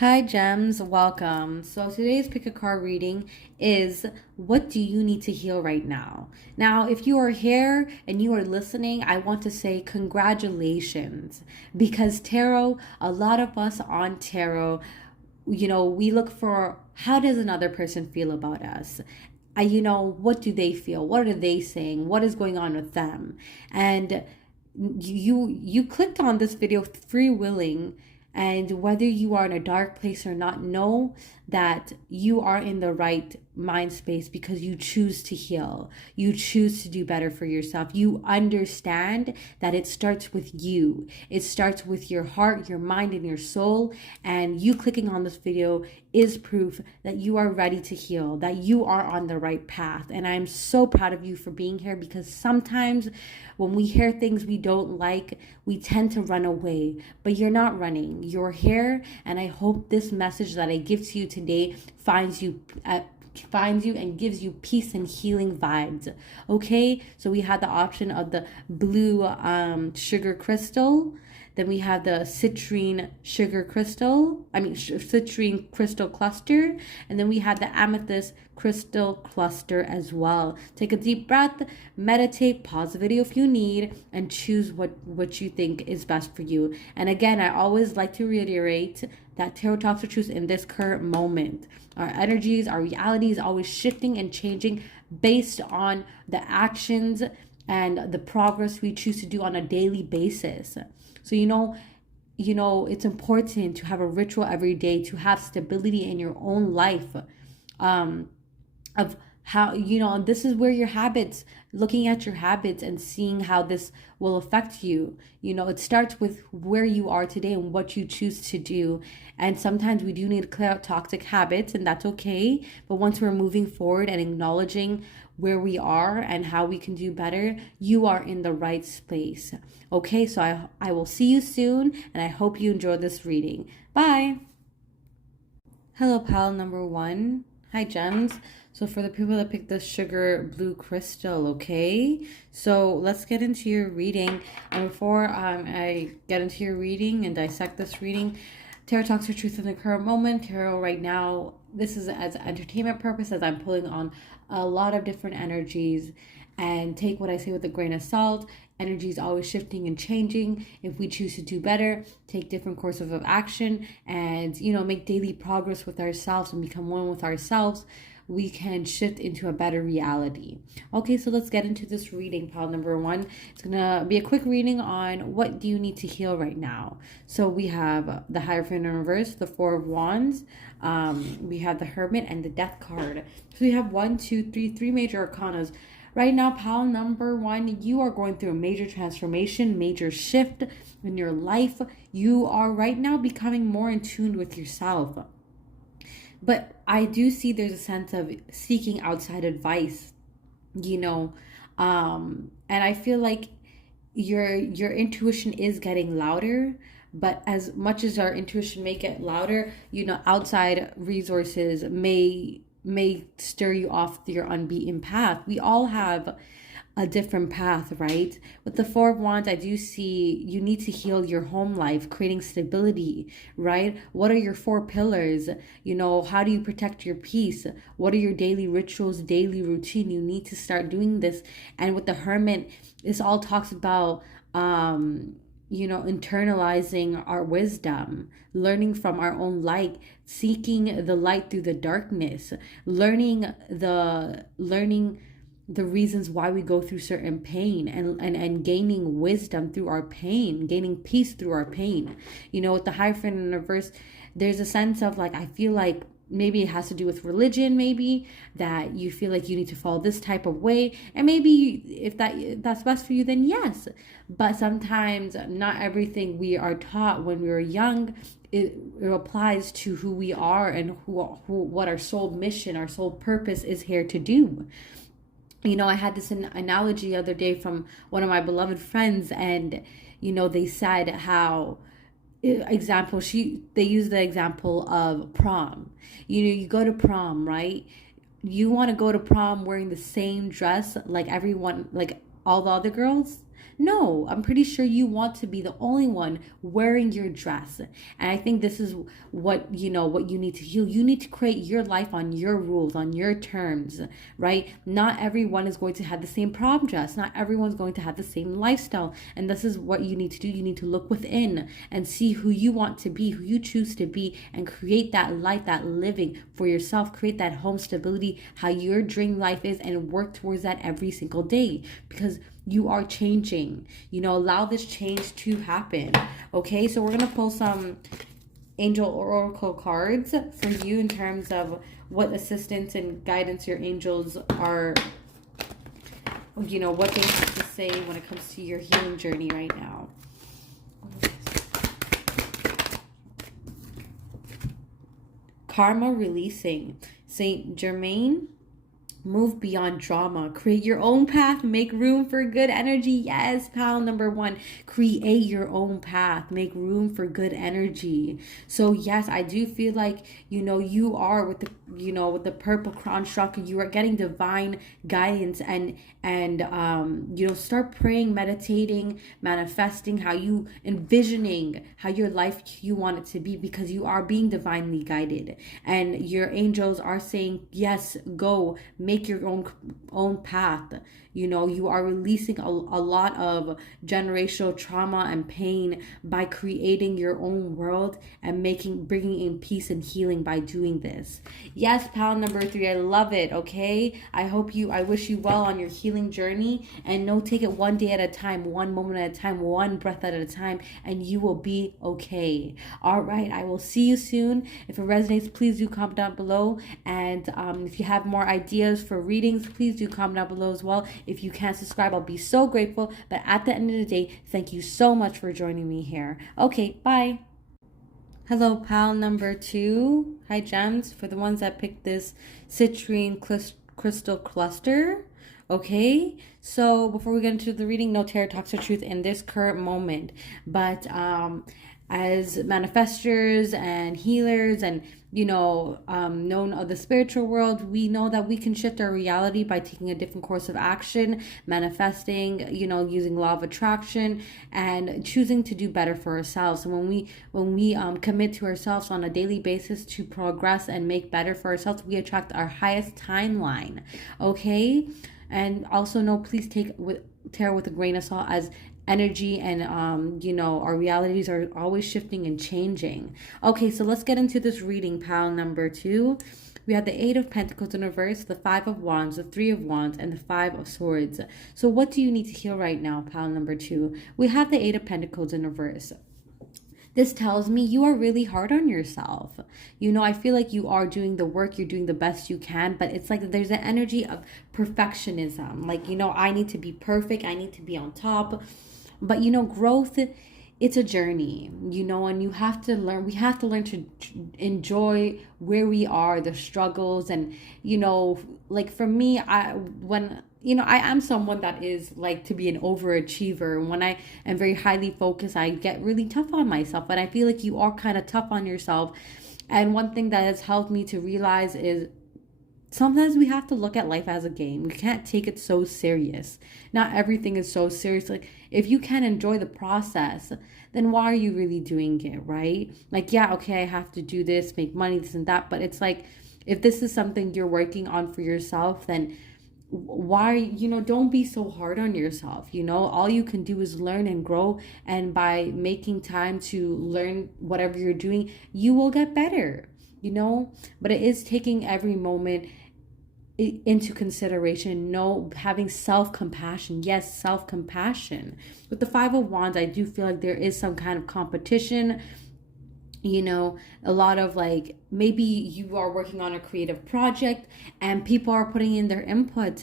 Hi, Gems. Welcome. So, today's pick a card reading is what do you need to heal right now? Now, if you are here and you are listening, I want to say congratulations because tarot, a lot of us on tarot, we look for how does another person feel about us? What do they feel? What are they saying? What is going on with them? And you clicked on this video free willing, and whether you are in a dark place or not, know that you are in the right mind space because you choose to heal. You choose to do better for yourself. You understand that it starts with you. It starts with your heart, your mind, and your soul. And you clicking on this video is proof that you are ready to heal, that you are on the right path. And I'm so proud of you for being here because sometimes when we hear things we don't like, we tend to run away. But you're not running. You're here. And I hope this message that I give to you today finds you and gives you peace and healing vibes. Okay, so we had the option of the blue sugar crystal. Then we have the citrine sugar crystal. Citrine crystal cluster. And then we had the amethyst crystal cluster as well. Take a deep breath, meditate, pause the video if you need, and choose what you think is best for you. And again, I always like to reiterate that tarot talks the truth in this current moment. Our energies, our reality is always shifting and changing based on the actions and the progress we choose to do on a daily basis. So, it's important to have a ritual every day, to have stability in your own life, of how, this is where your habits, looking at your habits and seeing how this will affect you. It starts with where you are today and what you choose to do. And sometimes we do need to clear out toxic habits, and that's okay. But once we're moving forward and acknowledging where we are and how we can do better, you are in the right space. Okay, so I will see you soon, and I hope you enjoy this reading. Bye. Hello, pal number one. Hi, Gems. So for the people that picked the sugar blue crystal, okay? So let's get into your reading. And before I get into your reading and dissect this reading, tarot talks the truth in the current moment. Tarot right now, this is as entertainment purpose, as I'm pulling on a lot of different energies. And take what I say with a grain of salt. Energy is always shifting and changing. If we choose to do better, take different courses of action, and make daily progress with ourselves and become one with ourselves, we can shift into a better reality. Okay, so let's get into this reading, pile number one. It's gonna be a quick reading on what do you need to heal right now. So we have the Hierophant in reverse, the Four of Wands, we have the Hermit, and the Death card. So we have three major arcanas. Right now, pile number one, you are going through a major transformation, major shift in your life. You are right now becoming more in tune with yourself. But I do see there's a sense of seeking outside advice, and I feel like your intuition is getting louder. But as much as our intuition may get louder, outside resources may stir you off your unbeaten path. We all have a different path, right? With the Four of Wands, I do see you need to heal your home life, creating stability, right? What are your four pillars? How do you protect your peace? What are your daily rituals, daily routine? You need to start doing this. And with the Hermit, this all talks about internalizing our wisdom, learning from our own light, seeking the light through the darkness, learning the reasons why we go through certain pain, and gaining wisdom through our pain, gaining peace through our pain. With the Hierophant in reverse, there's a sense of I feel like maybe it has to do with religion, maybe that you feel like you need to follow this type of way, and maybe if that's best for you, then yes. But sometimes not everything we are taught when we were young it applies to who we are and what our soul mission, our soul purpose is here to do. I had this analogy the other day from one of my beloved friends, and they said how they use the example of prom. You go to prom, right? You want to go to prom wearing the same dress like everyone, like all the other girls? No, I'm pretty sure you want to be the only one wearing your dress. And I think this is what, what you need to heal. You need to create your life on your rules, on your terms, right? Not everyone is going to have the same prom dress. Not everyone's going to have the same lifestyle. And this is what you need to do. You need to look within and see who you want to be, who you choose to be, and create that life, that living for yourself. Create that home stability, how your dream life is, and work towards that every single day, because you are changing. Allow this change to happen. Okay, so we're gonna pull some angel or oracle cards for you in terms of what assistance and guidance your angels are, what they have to say when it comes to your healing journey right now. Karma releasing. Saint Germain. Move beyond drama. Create your own path. Make room for good energy. Yes, pal number 1. Create your own path. Make room for good energy. So yes, I do feel like, you are with the purple crown chakra, you are getting divine guidance, and start praying, meditating, manifesting how you envisioning how your life you want it to be, because you are being divinely guided, and your angels are saying, yes, go make your own path. You are releasing a lot of generational trauma and pain by creating your own world and bringing in peace and healing by doing this. Yes, pal number 3, I love it. Okay, I wish you well on your healing journey, and take it one day at a time, one moment at a time, one breath at a time, and you will be okay. All right, I will see you soon. If it resonates, please do comment down below, and if you have more ideas for readings, please do comment down below as well. If you can subscribe, I'll be so grateful. But at the end of the day, thank you so much for joining me here. Okay, bye. Hello, pal number 2. Hi, gems. For the ones that picked this citrine crystal cluster. Okay, so before we get into the reading, no tarot talks the truth in this current moment. But as manifestors and healers and known of the spiritual world, we know that we can shift our reality by taking a different course of action, manifesting, using law of attraction, and choosing to do better for ourselves. And when we commit to ourselves on a daily basis to progress and make better for ourselves, we attract our highest timeline. Okay, and also please take tarot with a grain of salt, as energy and our realities are always shifting and changing. Okay, so let's get into this reading, pal number 2. We have the 8 of Pentacles in reverse, the 5 of Wands, the 3 of Wands, and the 5 of Swords. So what do you need to heal right now, pal number 2? We have the 8 of Pentacles in reverse. This tells me you are really hard on yourself. I feel like you are doing the work, you're doing the best you can, but it's like there's an energy of perfectionism. Like, I need to be perfect, I need to be on top. But, growth, it's a journey, and we have to learn to enjoy where we are, the struggles. And, like for me, I am someone that is like to be an overachiever. And when I am very highly focused, I get really tough on myself. And I feel like you are kind of tough on yourself. And one thing that has helped me to realize is sometimes we have to look at life as a game. We can't take it so serious. Not everything is so serious. Like, if you can't enjoy the process, then why are you really doing it, right? Like, yeah, okay, I have to do this, make money, this and that. But it's like, if this is something you're working on for yourself, then why, don't be so hard on yourself. All you can do is learn and grow. And by making time to learn whatever you're doing, you will get better. But it is taking every moment into consideration. Having self-compassion. Yes, self-compassion. With the 5 of Wands, I do feel like there is some kind of competition. A lot of like, maybe you are working on a creative project and people are putting in their inputs,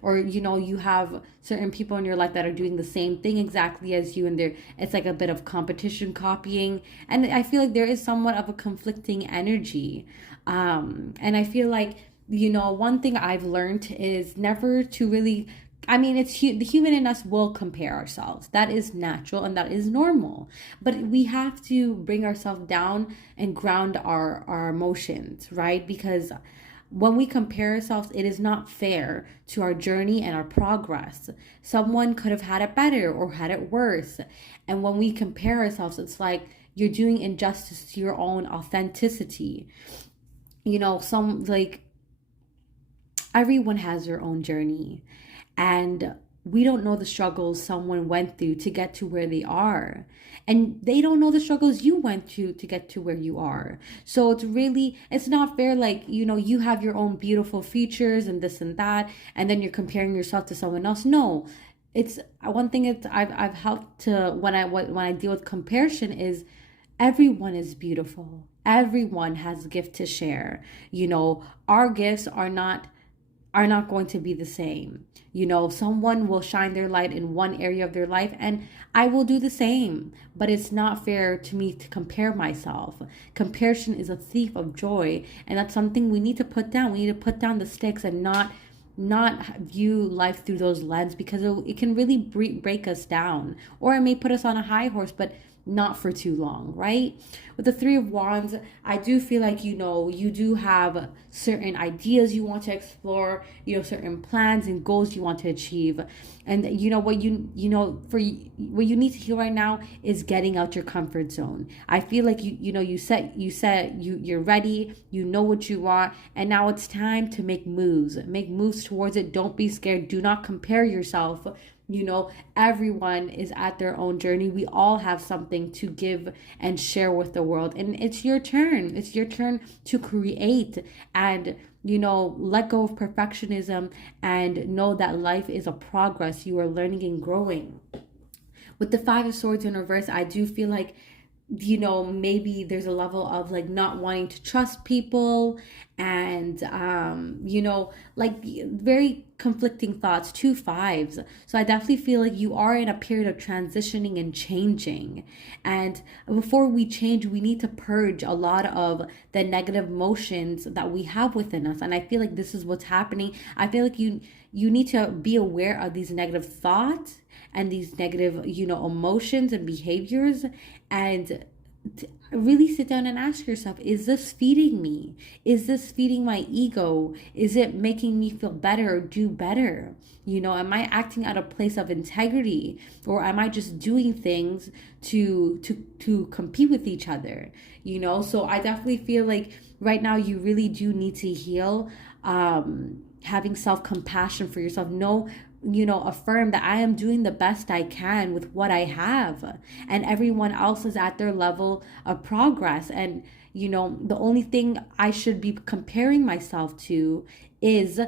or you have certain people in your life that are doing the same thing exactly as you, and it's like a bit of competition, copying. And I feel like there is somewhat of a conflicting energy. And I feel like, one thing I've learned is never to really, it's the human in us will compare ourselves. That is natural and that is normal. But we have to bring ourselves down and ground our emotions, right? Because when we compare ourselves, it is not fair to our journey and our progress. Someone could have had it better or had it worse. And when we compare ourselves, it's like you're doing injustice to your own authenticity. Some like everyone has their own journey, and we don't know the struggles someone went through to get to where they are, and they don't know the struggles you went through to get to where you are. So it's not fair. Like, you have your own beautiful features and this and that, and then you're comparing yourself to someone else. No, it's one thing that I've helped to when I deal with comparison is everyone is beautiful. Everyone has a gift to share. Our gifts are not going to be the same. Someone will shine their light in one area of their life, and I will do the same. But it's not fair to me to compare myself. Comparison is a thief of joy, and that's something we need to put down. We need to put down the sticks and not view life through those lenses, because it can really break us down, or it may put us on a high horse, but not for too long, right? With the Three of Wands, I do feel like, you do have certain ideas you want to explore, certain plans and goals you want to achieve. And what what you need to heal right now is getting out your comfort zone. I feel like you're ready, you know what you want, and now it's time to make moves towards it. Don't be scared. Do not compare yourself. Everyone is at their own journey. We all have something to give and share with the world. And it's your turn. It's your turn to create and, let go of perfectionism and know that life is a progress. You are learning and growing. With the Five of Swords in reverse, I do feel like, maybe there's a level of like not wanting to trust people, and like very conflicting thoughts. 2 fives. So I definitely feel like you are in a period of transitioning and changing, and before we change, we need to purge a lot of the negative emotions that we have within us. And I feel like this is what's happening. I feel like you need to be aware of these negative thoughts and these negative emotions and behaviors, and really sit down and ask yourself, is this feeding me? Is this feeding my ego? Is it making me feel better or do better? Am I acting out of place of integrity, or am I just doing things to compete with each other? So I definitely feel like right now you really do need to heal, having self-compassion for yourself. Affirm that I am doing the best I can with what I have, and everyone else is at their level of progress. And the only thing I should be comparing myself to is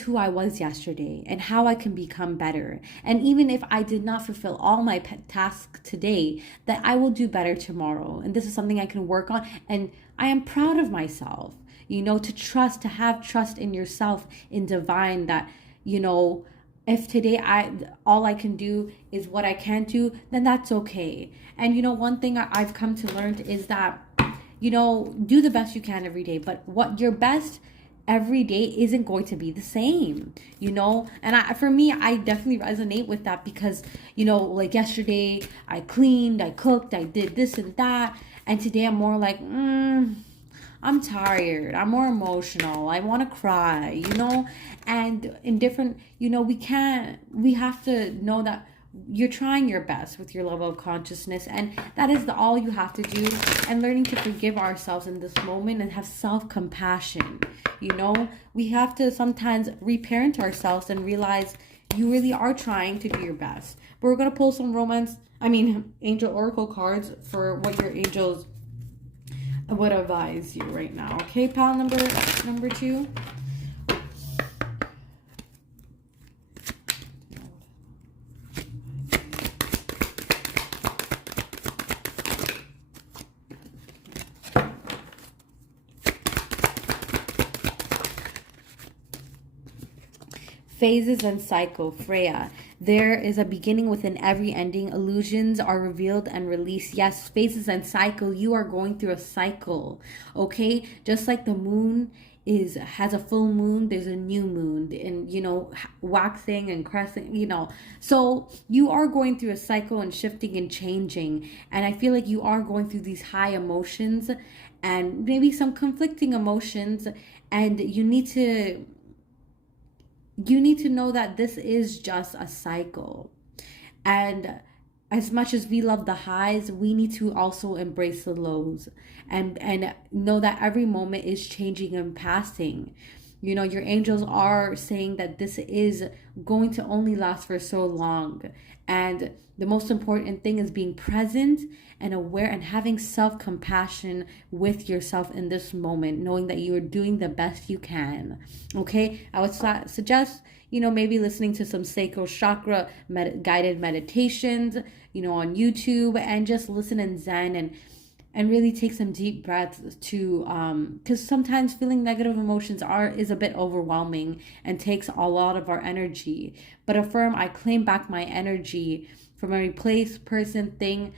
who I was yesterday and how I can become better. And even if I did not fulfill all my tasks today, that I will do better tomorrow. And this is something I can work on, and I am proud of myself. To have trust in yourself, in divine, that, if today all I can do is what I can do, then that's okay. And one thing I've come to learn is that, do the best you can every day, but what your best every day isn't going to be the same, and for me, I definitely resonate with that, because, like yesterday I cleaned, I cooked, I did this and that, and today I'm more like, I'm tired, I'm more emotional, I want to cry, and in different, we have to know that you're trying your best with your level of consciousness, and that is all you have to do. And learning to forgive ourselves in this moment and have self-compassion. We have to sometimes reparent ourselves and realize you really are trying to do your best. But we're going to pull some angel oracle cards for what your angels would advise you right now. Okay, pile number 2. Phases and cycle, Freya. There is a beginning within every ending. Illusions are revealed and released. Yes, phases and cycle. You are going through a cycle, okay? Just like the moon has a full moon, there's a new moon, and waxing and crescent, so you are going through a cycle and shifting and changing, and I feel like you are going through these high emotions and maybe some conflicting emotions, and you need to know that this is just a cycle. And as much as we love the highs, we need to also embrace the lows, and know that every moment is changing and passing. Your angels are saying that this is going to only last for so long. And the most important thing is being present and aware and having self-compassion with yourself in this moment, knowing that you are doing the best you can. Okay? I would suggest, maybe listening to some sacral chakra guided meditations, on YouTube, and just listen in Zen and really take some deep breaths to because sometimes feeling negative emotions is a bit overwhelming and takes a lot of our energy. But affirm, I claim back my energy from every place, person, thing,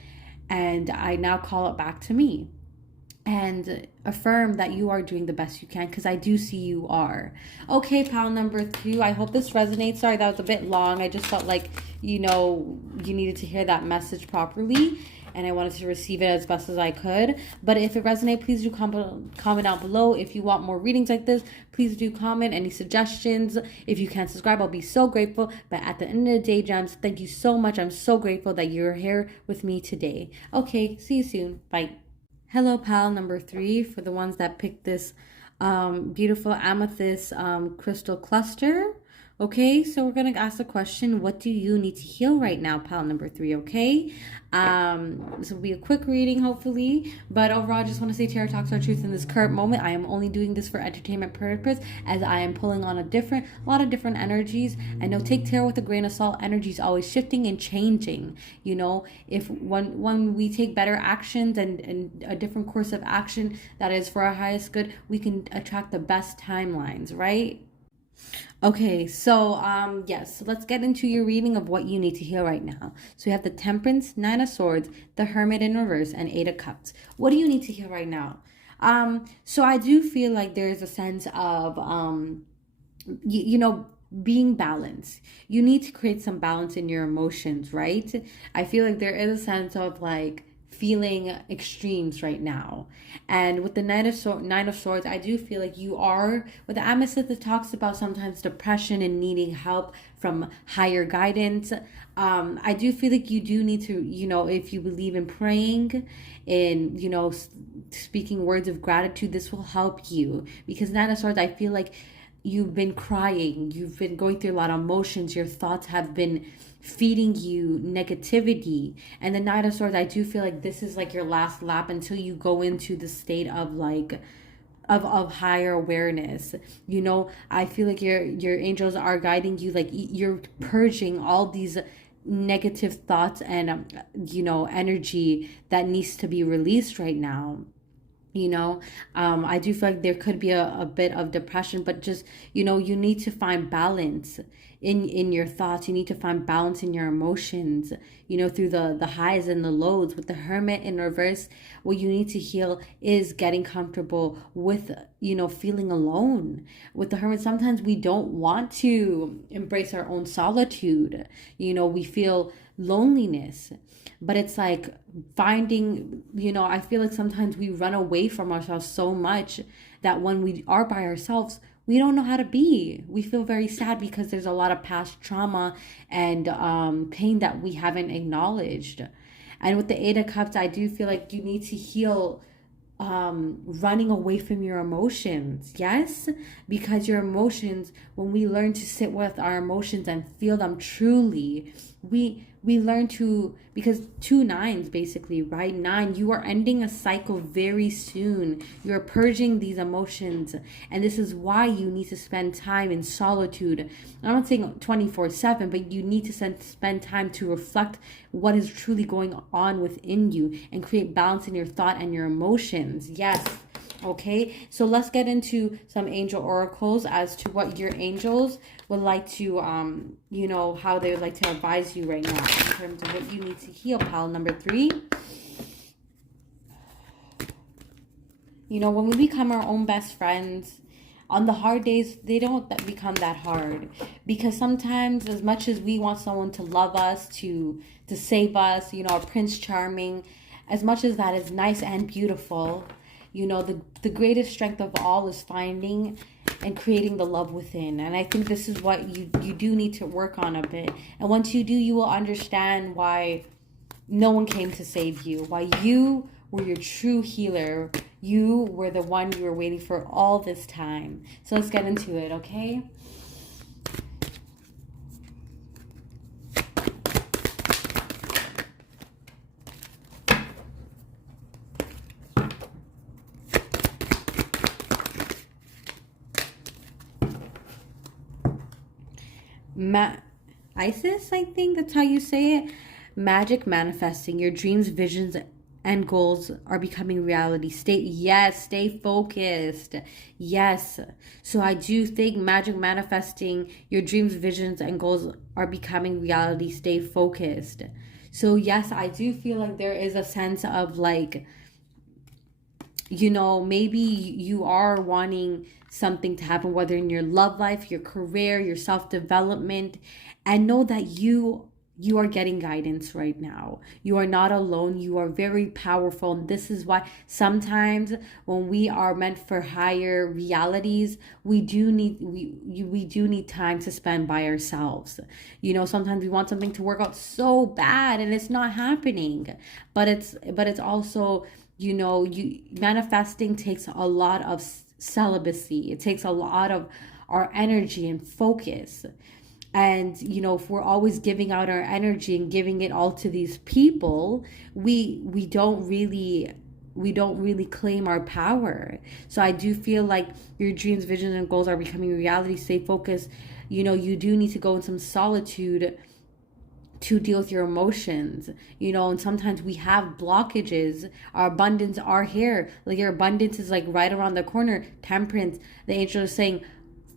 and I now call it back to me. And affirm that you are doing the best you can, because I do see you are. Okay, pal number 2, I hope this resonates. Sorry, that was a bit long. I just felt like, you needed to hear that message properly, and I wanted to receive it as best as I could. But if it resonates, please do comment down below. If you want more readings like this, please do comment. Any suggestions? If you can subscribe, I'll be so grateful. But at the end of the day, gems, thank you so much. I'm so grateful that you're here with me today. Okay, see you soon. Bye. Hello, pal number 3, for the ones that picked this beautiful amethyst crystal cluster. Okay, so we're going to ask the question, what do you need to heal right now, pal number 3, okay? This will be a quick reading, hopefully, but overall, I just want to say Tarot Talks Our Truth in this current moment. I am only doing this for entertainment purpose, as I am pulling on a lot of different energies. I know, take tarot with a grain of salt. Energy is always shifting and changing. If when we take better actions and a different course of action that is for our highest good, we can attract the best timelines, right? Okay, so yes, let's get into your reading of what you need to heal right now. So we have the Temperance, 9 of Swords, the Hermit in reverse, and 8 of Cups. What do you need to heal right now? So I do feel like there's a sense of being balanced. You need to create some balance in your emotions, right? I feel like there is a sense of like feeling extremes right now. And with the Nine of Swords, I do feel like you are, with the amethyst, it talks about sometimes depression and needing help from higher guidance. I do feel like you do need to, if you believe in praying and, speaking words of gratitude, this will help you. Because Nine of Swords, I feel like you've been crying, you've been going through a lot of emotions, your thoughts have been feeding you negativity. And the Knight of Swords, I do feel like this is like your last lap until you go into the state of like of higher awareness. I feel like your angels are guiding you, like you're purging all these negative thoughts and energy that needs to be released right now. I do feel like there could be a bit of depression, but just you need to find balance in your thoughts. You need to find balance in your emotions, through the highs and the lows. With the Hermit in reverse, what you need to heal is getting comfortable with feeling alone. With the Hermit, sometimes we don't want to embrace our own solitude. We feel loneliness, but it's like finding, I feel like sometimes we run away from ourselves so much that when we are by ourselves, we don't know how to be. We feel very sad because there's a lot of past trauma and pain that we haven't acknowledged. And with the 8 of Cups, I do feel like you need to heal running away from your emotions. Yes, because your emotions, when we learn to sit with our emotions and feel them truly, we learn to, because 2 9s basically, right? 9, you are ending a cycle very soon. You're purging these emotions, and this is why you need to spend time in solitude. I'm not saying 24/7, but you need to spend time to reflect what is truly going on within you and create balance in your thought and your emotions. Yes. Okay, so let's get into some angel oracles as to what your angels would like to, how they would like to advise you right now in terms of what you need to heal, pal number 3. When we become our own best friends, on the hard days, they don't become that hard, because sometimes, as much as we want someone to love us, to save us, you know, our Prince Charming, as much as that is nice and beautiful, you know, the greatest strength of all is finding and creating the love within. And I think this is what you do need to work on a bit. And once you do, you will understand why no one came to save you, why you were your true healer. You were the one you were waiting for all this time. So let's get into it, okay? Isis, I think that's how you say it. Magic manifesting. Your dreams, visions, and goals are becoming reality. Stay focused. Yes. So I do think magic manifesting, your dreams, visions, and goals are becoming reality. Stay focused. So yes, I do feel like there is a sense of like, you know, maybe you are wanting something to happen, whether in your love life, your career, your self-development, and know that you are getting guidance right now. You are not alone. You are very powerful. And this is why sometimes when we are meant for higher realities, we do need time to spend by ourselves. You know, sometimes we want something to work out so bad and it's not happening. But it's also, you know, manifesting takes a lot of celibacy. It takes a lot of our energy and focus. And, you know, if we're always giving out our energy and giving it all to these people, we don't really claim our power. So I do feel like your dreams, visions, and goals are becoming reality. Stay focused. You know, you do need to go in some solitude to deal with your emotions, you know, and sometimes we have blockages. Our abundance are here. Like, your abundance is like right around the corner. Temperance, the angel is saying,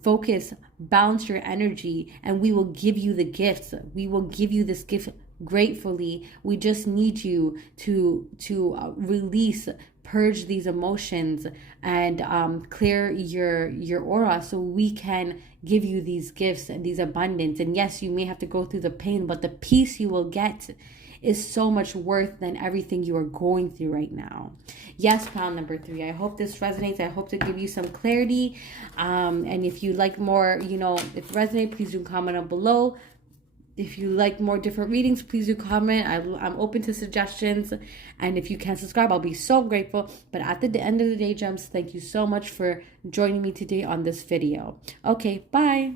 focus, balance your energy, and we will give you the gifts. We will give you this gift gratefully. We just need you to release, purge these emotions, and clear your aura, so we can give you these gifts and these abundance. And yes, you may have to go through the pain, but the peace you will get is so much worth than everything you are going through right now. Yes, pile number 3. I hope this resonates. I hope to give you some clarity. And if you like more, you know, if it resonates, please do comment down below. If you like more different readings, please do comment. I'm open to suggestions. And if you can subscribe, I'll be so grateful. But at the end of the day, gems, thank you so much for joining me today on this video. Okay, bye.